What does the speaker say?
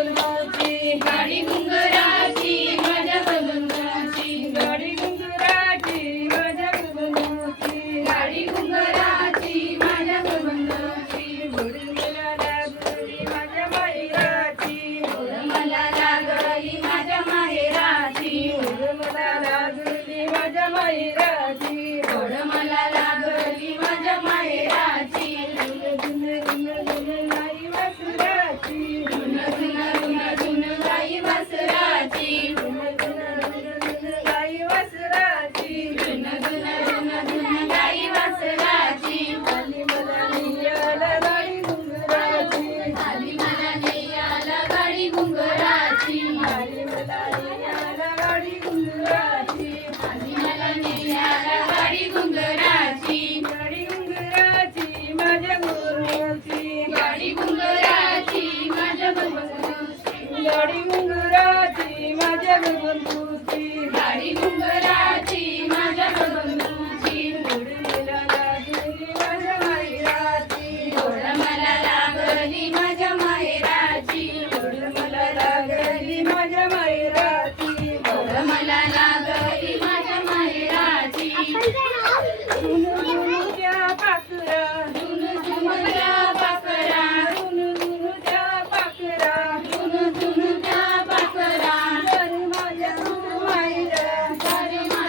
बबंदूची गाडी घुंगराची माझ्या बबंदूची गाडी घुंगराची माझ्या बबंदूची गाडी घुंगराची माझ्या बबंदूची घोडी मला लागली माझ्या माहेराची घोड मला लागली माझ्या माहेराची घोड मला लागली माझ्या माहेराची घोड मला लागली माझ्या माहेराची गाडी घुंगराची माझ्या बबंदूची